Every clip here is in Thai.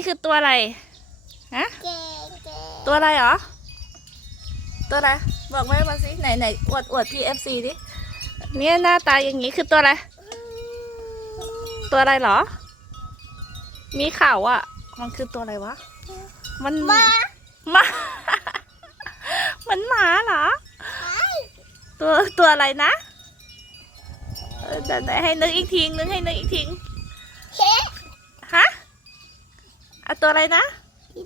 นี่คือตัวอะไรฮะเก่งเก่งตัวอะไรเหรอ ตัวอะไร บอกแม่มาสิไหนไหนอวดอวด PFC ดิเนี่ยหน้าตาอย่างนี้คือตัวอะไร ตัวอะไรเหรอ มีเขาอะ มันคือตัวอะไรวะ มันมาหมามันหมาเหรอ ตัวตัวอะไรนะเออแต่ไหนให้นึกอีกทีนึงให้นึกอีกทีเค้กฮะอะ ตัวอะไรนะ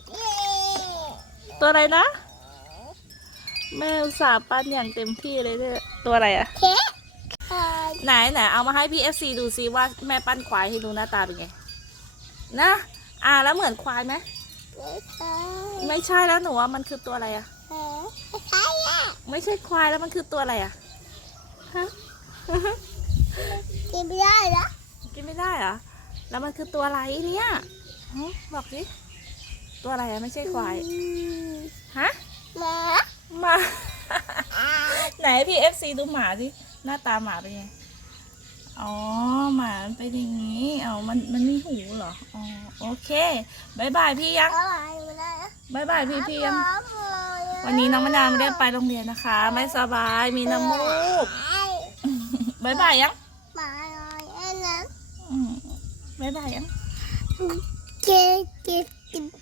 เค้กตัวอะไรนะ แม่อุตส่าห์ปั้นอย่างเต็มที่เลยเนี่ยตัวอะไรอะเค้กเอ่อไหนไหนเอามาให้พี่เอฟซีดูซิว่าแม่ปั้นควายให้ดูหน้าตาเป็นไง นะ อ่าแล้วเหมือนควายไหมไม่ใช่ไม่ใช่แล้วหนูว่ามันคือตัวอะไรอะเออไม่ใช่อะไม่ใช่ควายแล้วมันคือตัวอะไรอะฮะกินไม่ได้เหรอกินไม่ได้เหรอแล้วมันคือตัวอะไรเนี่ยฮะ บอกสิ ตัวอะไรอะไม่ใช่ควายอืมฮะ หมาหมา ไหนพี่เอฟซีดูหมาสิ หน้าตาหมาเป็นไง อ๋อ หมามันเป็นอย่างนี้ เอามัน มันมีหูเหรอ อ๋อ โอเคบายบายพี่ยังอะไรไม่ได้นะบายบายพี่พี่ยังหมาวันนี้น้องมะนาวไม่ได้ไปโรงเรียนนะคะ ไม่สบาย มีน้ำมูกไอ้บายบายยัง หมาอะไรไอ้นั้นอืมบายบายยังเค้กเค้กกินกิน